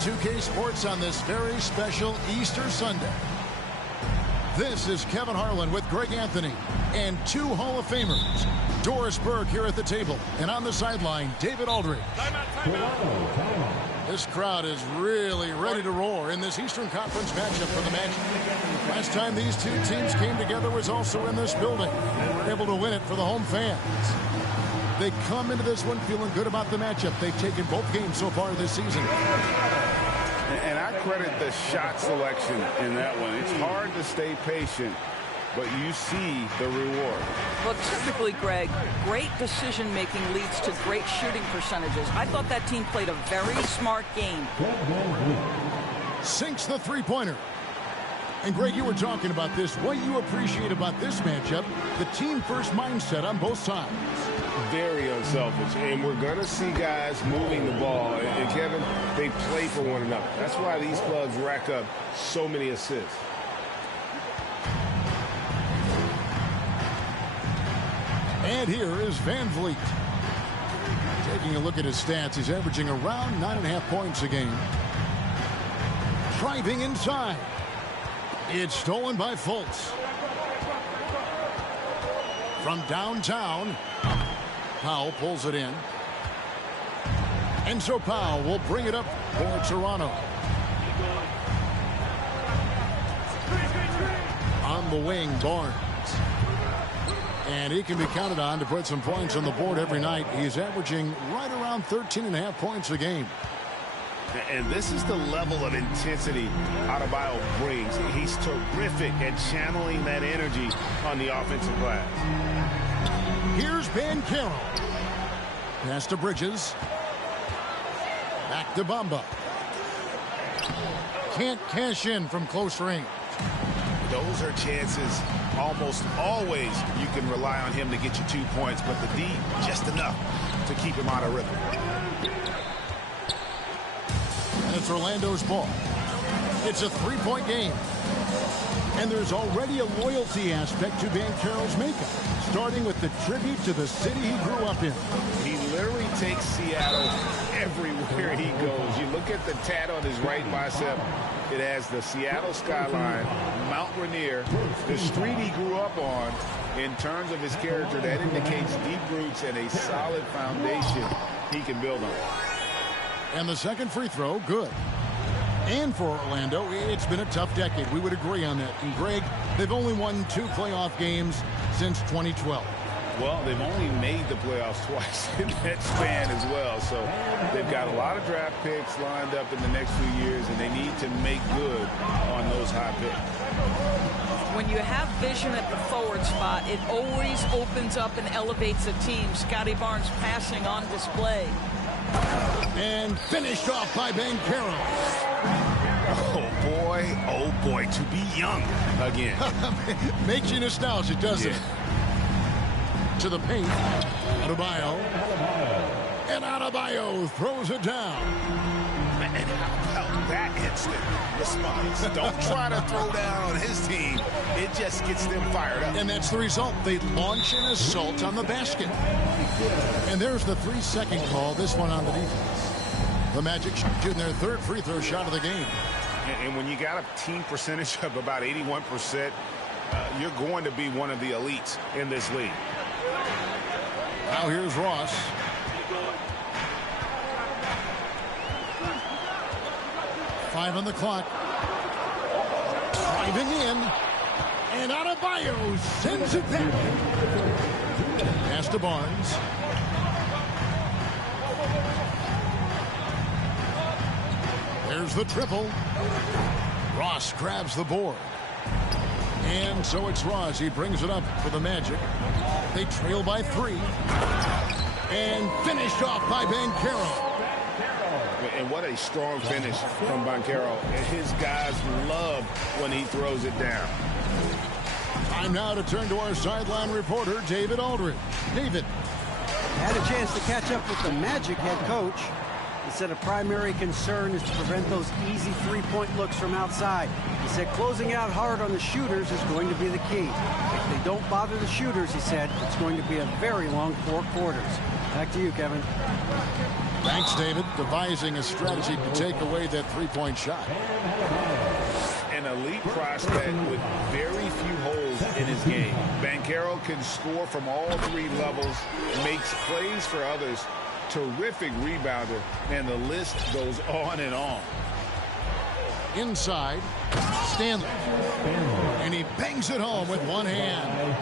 2K Sports on this very special Easter Sunday. This is Kevin Harlan with Greg Anthony and two Hall of Famers. Doris Burke here at the table, and on the sideline, David Aldridge. This crowd is really ready to roar in this Eastern Conference matchup for the Magic. Last time these two teams came together was also in this building. They were able to win it for the home fans. They come into this one feeling good about the matchup. They've taken both games so far this season. And I credit the shot selection in that one. It's hard to stay patient, but you see the reward. Well, typically, Greg, great decision-making leads to great shooting percentages. I thought that team played a very smart game. Sinks the three-pointer. And, Greg, you were talking about this. What you appreciate about this matchup, the team-first mindset on both sides. Very unselfish, and we're going to see guys moving the ball. And, Kevin, they play for one another. That's why these clubs rack up so many assists. And here is Van Vliet. Taking a look at his stats, he's averaging around 9.5 points a game. Driving inside. It's stolen by Fultz. From downtown, Powell pulls it in. And so Powell will bring it up for Toronto. On the wing, Barnes. And he can be counted on to put some points on the board every night. He's averaging right around 13.5 points a game. And this is the level of intensity Adebayo brings. He's terrific at channeling that energy on the offensive glass. Here's Banchero. Pass to Bridges. Back to Bamba. Can't cash in from close range. Those are chances almost always you can rely on him to get you 2 points, but the D just enough to keep him out of rhythm. And it's Orlando's ball. It's a three-point game. And there's already a loyalty aspect to Banchero's makeup, starting with the tribute to the city he grew up in. He literally takes Seattle everywhere he goes. You look at the tat on his right bicep. It has the Seattle skyline, Mount Rainier, the street he grew up on. In terms of his character, that indicates deep roots and a solid foundation he can build on. And the second free throw, good. And for Orlando, it's been a tough decade. We would agree on that. And, Greg, they've only won 2 playoff games since 2012. Well, they've only made the playoffs twice in that span as well. So they've got a lot of draft picks lined up in the next few years, and they need to make good on those high picks. When you have vision at the forward spot, it always opens up and elevates a team. Scotty Barnes passing on display. And finished off by Banchero. Oh boy, to be young again. Makes you nostalgic, doesn't it? To the paint. Adebayo. And Adebayo throws it down. And how about that instant response? Don't try to throw down on his team. It just gets them fired up. And that's the result. They launch an assault on the basket. And there's the 3-second call, this one on the defense. The Magic shooting their third free throw shot of the game. And when you got a team percentage of about 81%, you're going to be one of the elites in this league. Now here's Ross. Five on the clock. Driving in. And Adebayo sends it back. Pass to Barnes. There's the triple. Ross grabs the board. And so it's Ross. He brings it up for the Magic. They trail by 3. And finished off by Banchero. And what a strong finish from Banchero. And his guys love when he throws it down. Time now to turn to our sideline reporter, David Aldridge. David. Had a chance to catch up with the Magic head coach. He said a primary concern is to prevent those easy three-point looks from outside. He said closing out hard on the shooters is going to be the key. If they don't bother the shooters, he said, it's going to be a very long 4 quarters. Back to you, Kevin. Thanks, David. Devising a strategy to take away that three-point shot. An elite prospect with very few holes in his game. Banchero can score from all 3 levels, makes plays for others, terrific rebounder, and the list goes on and on. Inside, Stanley. And he bangs it home with one hand.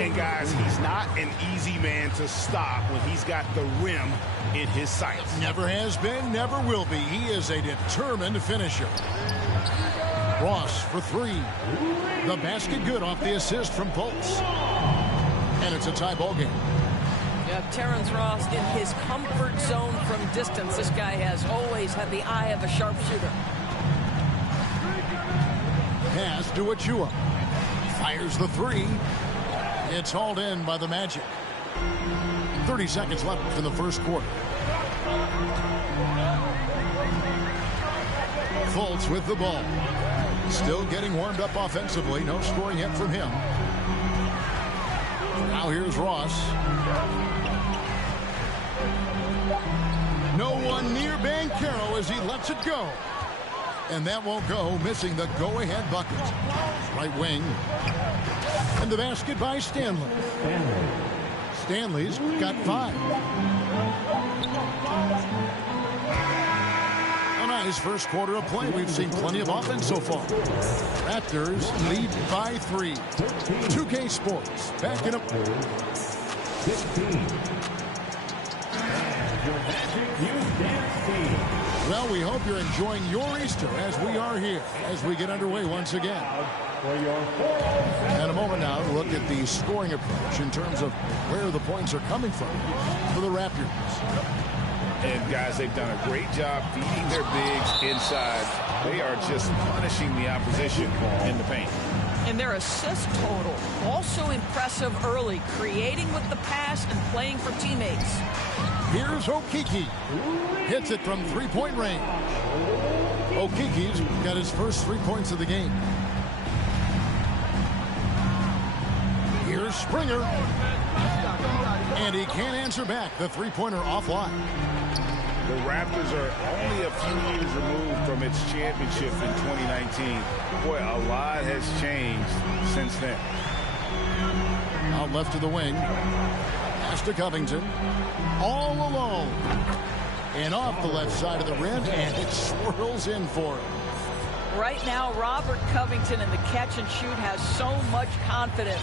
And guys, he's not an easy man to stop when he's got the rim in his sights. Never has been, never will be. He is a determined finisher. Ross for 3. The basket good off the assist from Fultz. And it's a tie ball game. Yeah, Terrence Ross in his comfort zone from distance. This guy has always had the eye of a sharpshooter. Pass to Achua. Fires the 3. It's hauled in by the Magic. 30 seconds left in the first quarter. Fultz with the ball. Still getting warmed up offensively. No scoring yet from him. Now here's Ross. No one near Banchero as he lets it go. And that won't go, missing the go-ahead bucket. Right wing. And the basket by Stanley. Stanley's got 5. A nice first quarter of play. We've seen plenty of offense so far. Raptors lead by 3. 2K Sports backing up. 16. Well, we hope you're enjoying your Easter as we are here, as we get underway once again. And a moment now to look at the scoring approach in terms of where the points are coming from for the Raptors. And guys, they've done a great job feeding their bigs inside. They are just punishing the opposition in the paint. And their assist total also impressive early, creating with the pass and playing for teammates. Here's Okeke. Hits it from three-point range. Okeke's got his first 3 points of the game. Here's Springer. And he can't answer back. The three-pointer offline. The Raptors are only a few years removed from its championship in 2019. Boy, a lot has changed since then. Out left to the wing. Pass to Covington. All alone. And off the left side of the rim, and it swirls in for him. Right now, Robert Covington in the catch and shoot has so much confidence.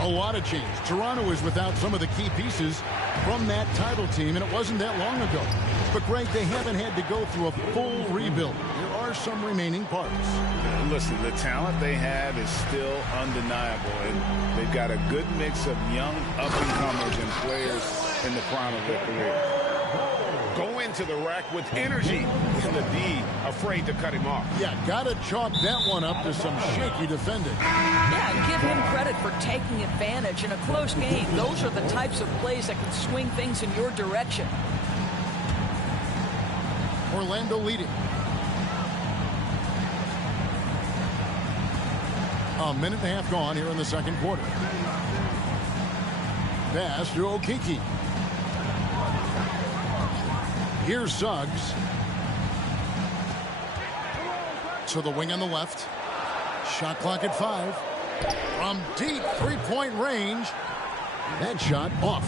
A lot of change. Toronto is without some of the key pieces from that title team, and it wasn't that long ago. But, Greg, they haven't had to go through a full rebuild. There are some remaining parts. Listen, the talent they have is still undeniable, and they've got a good mix of young up-and-comers and players in the prime of their career. Go into the rack with energy, and the D afraid to cut him off. Yeah, got to chalk that one up to some shaky defending. Yeah, give him credit for taking advantage in a close game. Those are the types of plays that can swing things in your direction. Orlando leading. A minute and a half gone here in the second quarter. Pass to Okeke. Here's Suggs. To the wing on the left. Shot clock at 5. From deep three-point range. That shot off.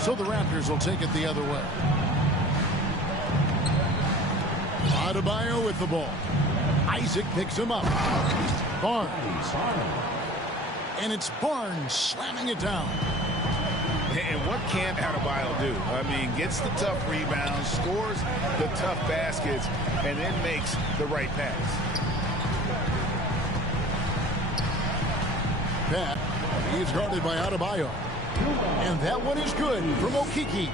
So the Raptors will take it the other way. Adebayo with the ball. Isaac picks him up. Barnes. And it's Barnes slamming it down. And what can't Adebayo do? I mean, gets the tough rebounds, scores the tough baskets, and then makes the right pass. Pat, he's guarded by Adebayo. And that one is good from Okeke.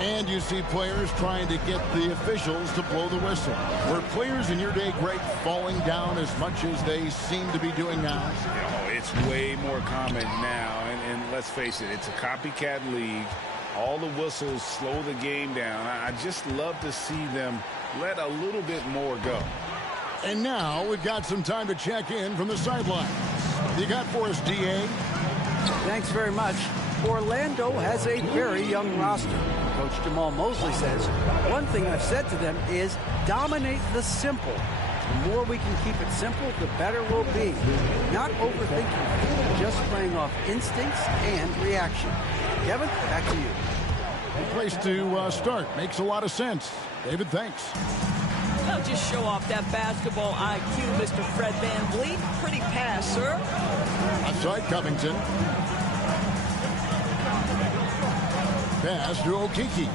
And you see players trying to get the officials to blow the whistle. Were players in your day, Greg, falling down as much as they seem to be doing now? It's way more common now. And let's face it, it's a copycat league. All the whistles slow the game down. I just love to see them let a little bit more go. And now we've got some time to check in from the sideline. You got for us, D.A.? Thanks very much. Orlando has a very young roster. Coach Jamal Mosley says, one thing I've said to them is dominate the simple. The more we can keep it simple, the better we'll be. Not overthinking, just playing off instincts and reaction. Kevin, back to you. Good place to start. Makes a lot of sense. David, thanks. Now just show off that basketball IQ, Mr. Fred VanVleet. Pretty pass, sir. Outside Covington. Pass to Okeke.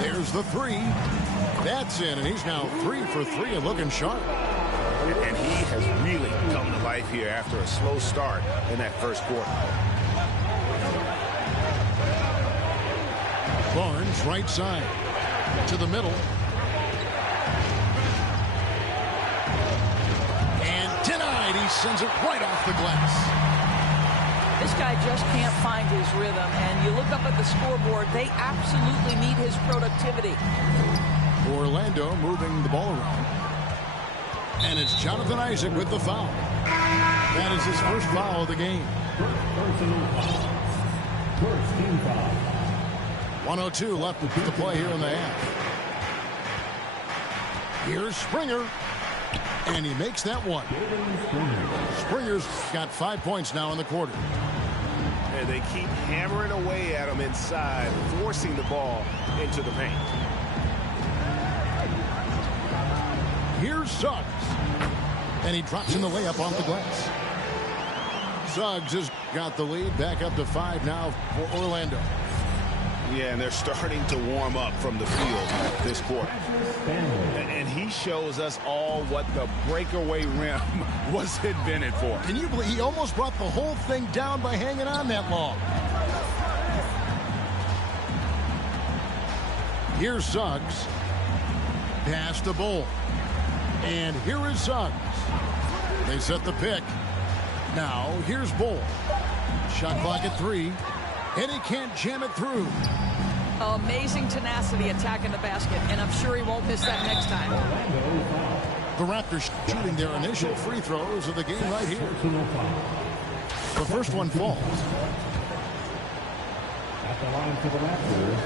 There's the three. That's in, and he's now 3 for 3 and looking sharp. And he has really come to life here after a slow start in that first quarter. Barnes, right side. To the middle. And denied. He sends it right off the glass. This guy just can't find his rhythm, and you look up at the scoreboard, they absolutely need his productivity. Orlando moving the ball around. And it's Jonathan Isaac with the foul. That is his first foul of the game. First team foul. 1:02 left to play here in the half. Here's Springer. And he makes that one. Springer's got 5 points now in the quarter. And they keep hammering away at him inside, forcing the ball into the paint. Here's Suggs. And he drops in the layup off the glass. Suggs has got the lead back up to 5 now for Orlando. Yeah, and they're starting to warm up from the field this quarter. And he shows us all what the breakaway rim was invented for. Can you believe he almost brought the whole thing down by hanging on that long? Here's Suggs. Pass to Bull. And here is Suggs. They set the pick. Now, here's Bull. Shot clock at 3. And he can't jam it through. Amazing tenacity attacking the basket, and I'm sure he won't miss that next time. The Raptors shooting their initial free throws of the game right here. The first one falls. At the line for the Raptors.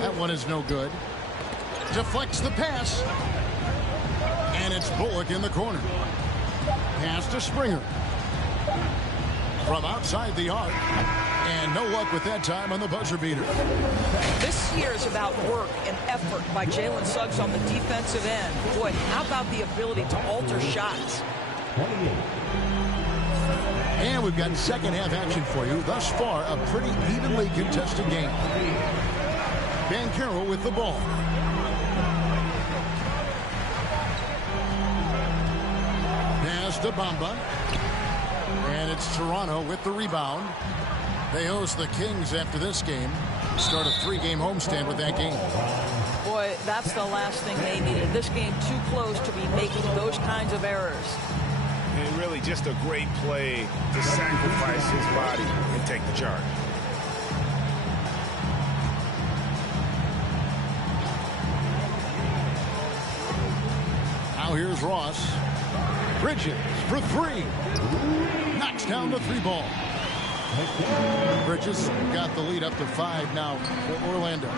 That one is no good. Deflects the pass. And it's Bullock in the corner. Pass to Springer. From outside the arc. And no luck with that time on the buzzer beater. This year is about work and effort by Jalen Suggs on the defensive end. Boy, how about the ability to alter shots? 28. And we've got second half action for you. Thus far, a pretty evenly contested game. Banchero with the ball. Pass to Bamba. And it's Toronto with the rebound. They host the Kings after this game. Start a 3-game homestand with that game. Boy, that's the last thing they needed. This game too close to be making those kinds of errors. And really just a great play to sacrifice his body and take the charge. Now here's Ross. Bridges for 3. Knocks down the 3 ball. Bridges got the lead up to 5 now for Orlando.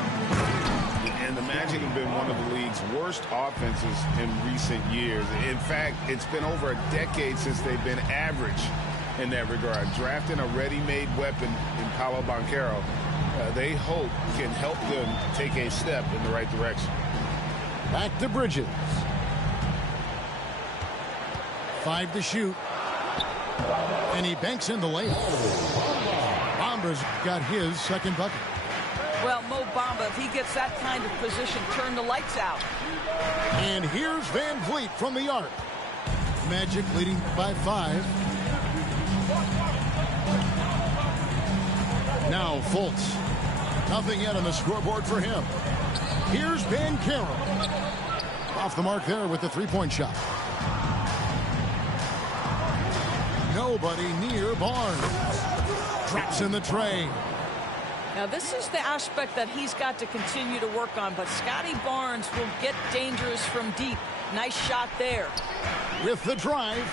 And the Magic have been one of the league's worst offenses in recent years. In fact, it's been over a decade since they've been average in that regard. Drafting a ready-made weapon in Paolo Banchero, they hope can help them take a step in the right direction. Back to Bridges. 5 to shoot. And he banks in the layup. Bamba's got his second bucket. Well, Mo Bamba, if he gets that kind of position, turn the lights out. And here's VanVleet from the arc. Magic leading by 5. Now Fultz. Nothing yet on the scoreboard for him. Here's Banchero. Off the mark there with the 3-point shot. Nobody near Barnes. Drops in the tray. Now, this is the aspect that he's got to continue to work on, but Scotty Barnes will get dangerous from deep. Nice shot there. With the drive.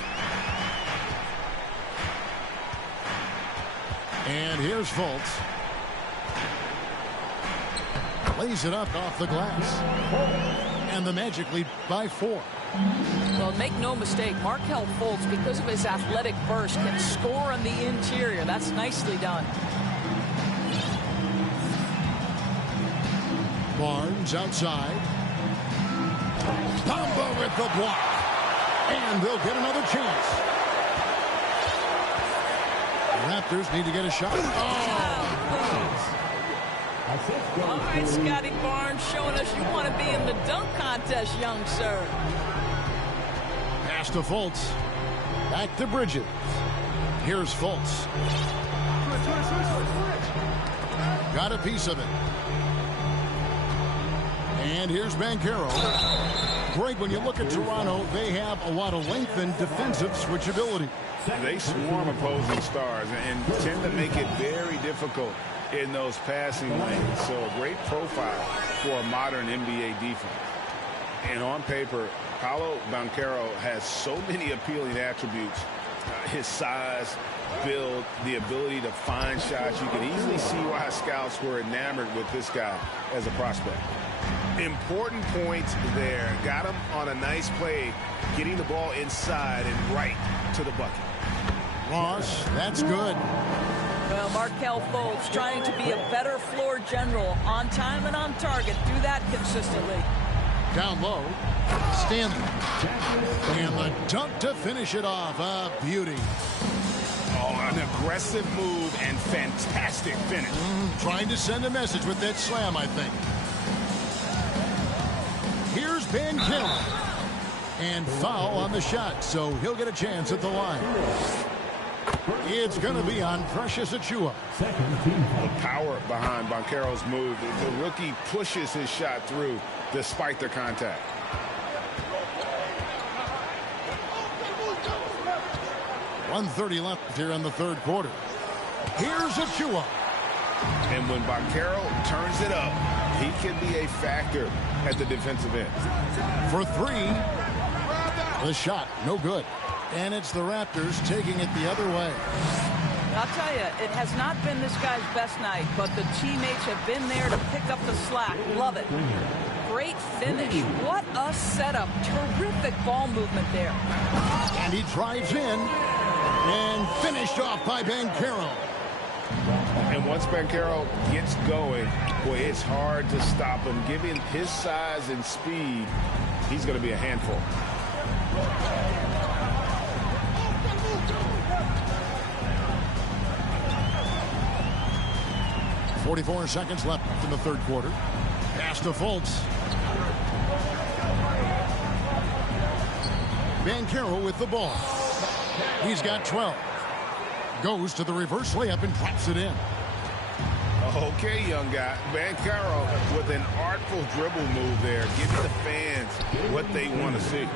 And here's Fultz. Lays it up off the glass. And the Magic lead by 4. Well, make no mistake, Markelle Fultz, because of his athletic burst, can score on the interior. That's nicely done. Barnes outside. Bamba with the block. And they'll get another chance. The Raptors need to get a shot. All right, Scotty Barnes, showing us you want to be in the dunk contest, young sir. Pass to Fultz. Back to Bridges. Here's Fultz. Got a piece of it. And here's Banchero. Greg, when you look at Toronto, they have a lot of length and defensive switchability. They swarm opposing stars and tend to make it very difficult in those passing lanes. So a great profile for a modern NBA defense. And on paper, Paolo Banchero has so many appealing attributes. His size, build, the ability to find shots. You can easily see why scouts were enamored with this guy as a prospect. Important points there. Got him on a nice play, getting the ball inside and right to the bucket. Ross, that's good. Well, Markelle Fultz trying to be a better floor general, on time and on target. Do that consistently. Down low, Stanley. And the dunk to finish it off. A beauty. Oh, an aggressive move and fantastic finish. Trying to send a message with that slam, I think. Here's Banchero. And foul on the shot, so he'll get a chance at the line. It's going to be on Precious Achiuwa. The power behind Banchero's move. The rookie pushes his shot through despite the contact. .130 left here in the third quarter. Here's Achiuwa. And when Banchero turns it up, he can be a factor at the defensive end. For 3. The shot, no good. And it's the Raptors taking it the other way. I'll tell you, it has not been this guy's best night, but the teammates have been there to pick up the slack. Love it. Great finish. What a setup. Terrific ball movement there. And he drives in and finished off by Banchero. And once Banchero gets going, boy, it's hard to stop him. Given his size and speed, he's going to be a handful. .44 seconds left in the third quarter. Pass to Fultz. Banchero with the ball. He's got 12. Goes to the reverse layup and drops it in. Okay, young guy. Banchero with an artful dribble move there. Giving the fans what they want to see.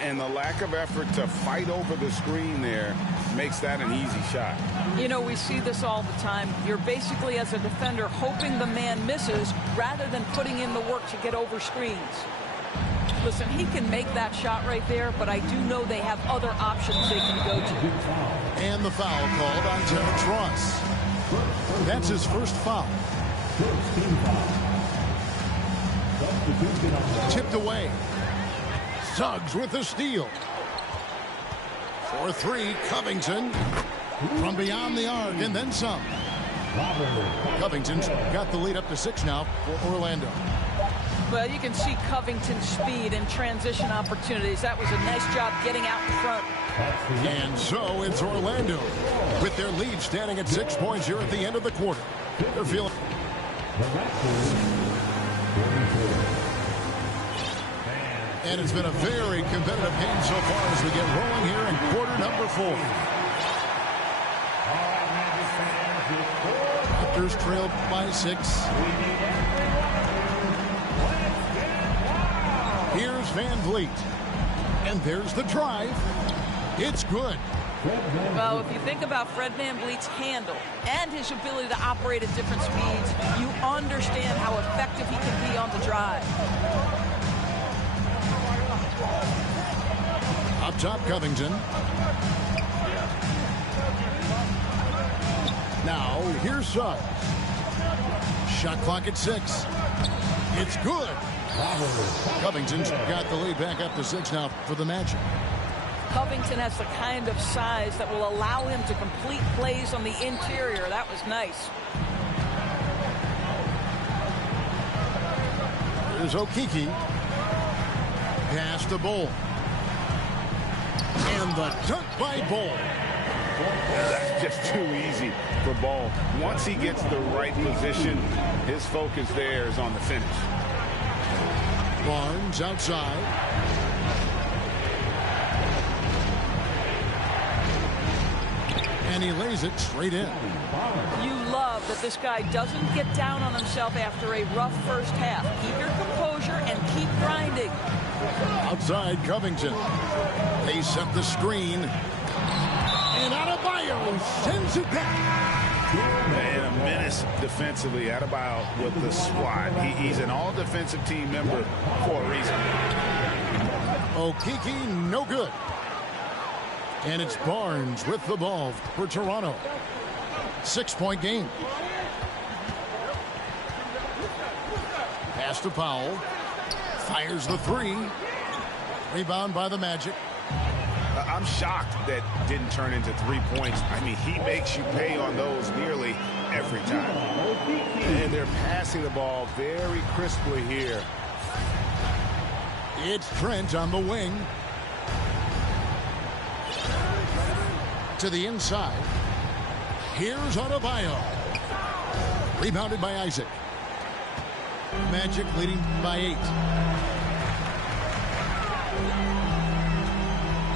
And the lack of effort to fight over the screen there makes that an easy shot. You know, we see this all the time. You're basically, as a defender, hoping the man misses rather than putting in the work to get over screens. Listen, he can make that shot right there, but I do know they have other options they can go to. And the foul called on Terrence Ross. That's his first foul. Tipped away. Suggs with the steal. For 3, Covington from beyond the arc and then some. Covington's got the lead up to 6 now for Orlando. Well, you can see Covington's speed and transition opportunities. That was a nice job getting out in front. And so it's Orlando with their lead standing at 6 points here at the end of the quarter. They're feeling. And it's been a very competitive game so far as we get rolling here in quarter number 4. Raptors trailed by 6. Here's Van Vliet. And there's the drive. It's good. Well, if you think about Fred VanVleet's handle and his ability to operate at different speeds, you understand how effective he can be on the drive. Up top, Covington. Now, here's Suggs. Shot clock at 6. It's good. Covington's got the lead back up to 6 now for the Magic. Covington has the kind of size that will allow him to complete plays on the interior. That was nice. Here's Okeke. Pass to Bol. And the dunk by Bol. That's just too easy for Bol. Once he gets the right position, his focus there is on the finish. Barnes outside. And he lays it straight in. You love that this guy doesn't get down on himself after a rough first half. Keep your composure and keep grinding. Outside, Covington. They set the screen. And Adebayo sends it back. And a menace defensively. Adebayo with the swat. He's an all-defensive team member for a reason. Okeke, no good. And it's Barnes with the ball for Toronto. 6-point game. Pass to Powell. Fires the 3. Rebound by the Magic. I'm shocked that didn't turn into 3 points. I mean, he makes you pay on those nearly every time. And they're passing the ball very crisply here. It's Trent on the wing. To the inside. Here's Adebayo. Rebounded by Isaac. Magic leading by 8.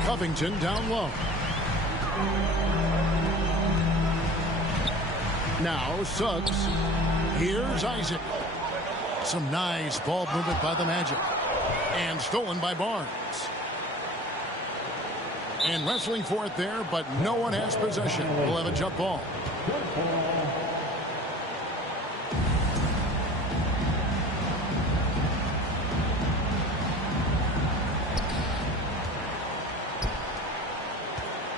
Covington down low. Now Suggs. Here's Isaac. Some nice ball movement by the Magic. And stolen by Barnes. And wrestling for it there, but no one has possession. We'll have a jump ball.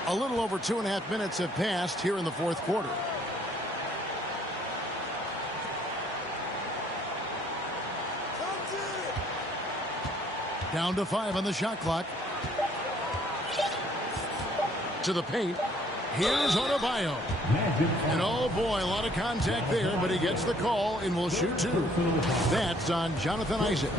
A little over 2.5 minutes have passed here in the fourth quarter. Down to 5 on the shot clock. To the paint. Here's Adebayo. And oh boy, a lot of contact there, but he gets the call and will shoot 2. That's on Jonathan Isaac.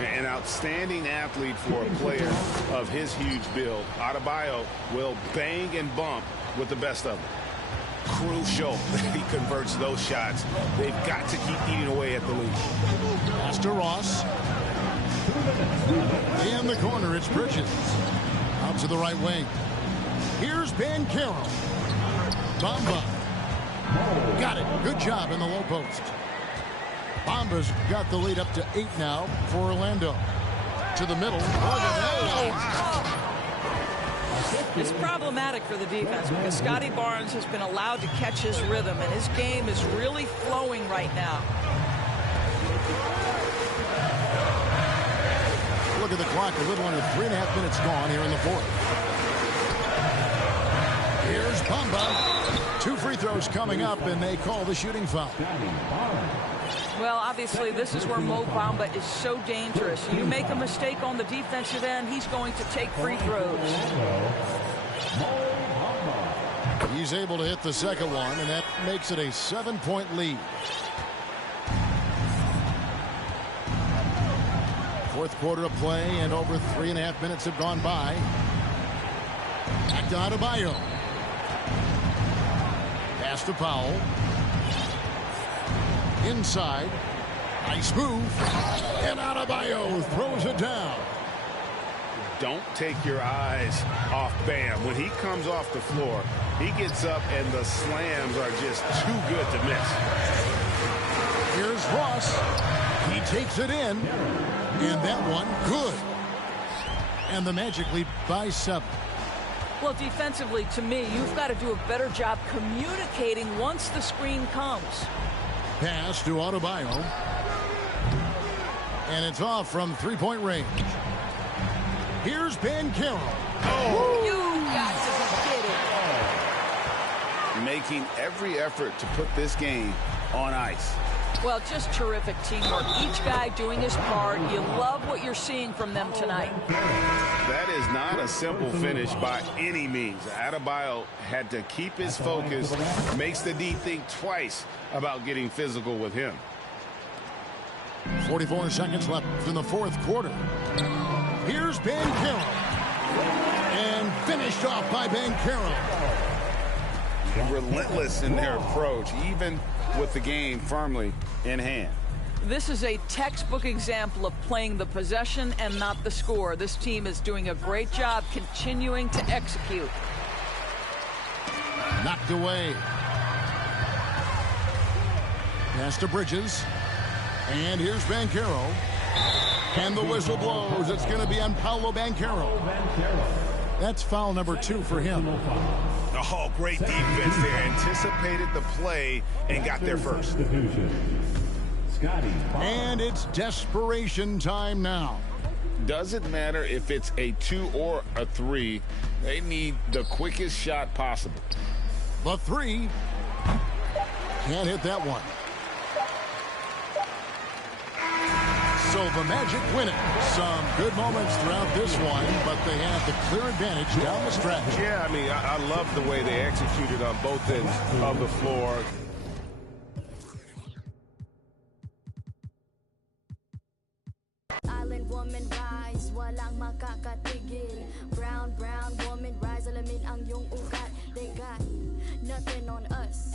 An outstanding athlete for a player of his huge build. Adebayo will bang and bump with the best of them. Crucial that he converts those shots. They've got to keep eating away at the lead. Pass to Ross. In the corner, it's Bridges. Out to the right wing. Here's Banchero. Bamba. Got it. Good job in the low post. Bamba's got the lead up to 8 now for Orlando. To the middle. It's problematic for the defense because Scotty Barnes has been allowed to catch his rhythm, and his game is really flowing right now. Look at the clock. A little under 3.5 minutes gone here in the fourth. Here's Bamba. 2 free throws coming up, and they call the shooting foul. Well, obviously, this is where Mo Bamba is so dangerous. You make a mistake on the defensive end, he's going to take free throws. He's able to hit the second one, and that makes it a 7-point lead. Fourth quarter of play, and over 3.5 minutes have gone by. Back to Adebayo. Pass to Powell. Inside. Nice move. And Adebayo throws it down. Don't take your eyes off Bam. When he comes off the floor, he gets up and the slams are just too good to miss. Here's Ross. He takes it in. And that one good. And the Magic lead by 7. Well, defensively, to me, you've got to do a better job communicating once the screen comes. Pass to Adebayo. And it's off from three-point range. Here's Banchero. Oh. You guys isn't kidding. Making every effort to put this game on ice. Well, just terrific teamwork. Each guy doing his part. You love what you're seeing from them tonight. That is not a simple finish by any means. Adebayo had to keep his focus, makes the D think twice about getting physical with him. 44 seconds left in the fourth quarter. Here's Banchero. And finished off by Banchero. Relentless in their approach, even with the game firmly in hand. This is a textbook example of playing the possession and not the score. This team is doing a great job continuing to execute. Knocked away. Pass to Bridges. And here's Banchero. And the whistle blows. It's going to be on Paolo Banchero. That's foul number 2 for him. Oh, great defense there. Anticipated the play and got there first. And it's desperation time now. Doesn't matter if it's a 2 or a 3. They need the quickest shot possible. The 3. Can't hit that one. So the Magic win it. Some good moments throughout this one, but they have the clear advantage down the stretch. Yeah, I mean, I love the way they executed on both ends of the floor. Island woman rise, walang makakatigil. Brown woman rise, alamin ang iyong ugat. They got nothing on us.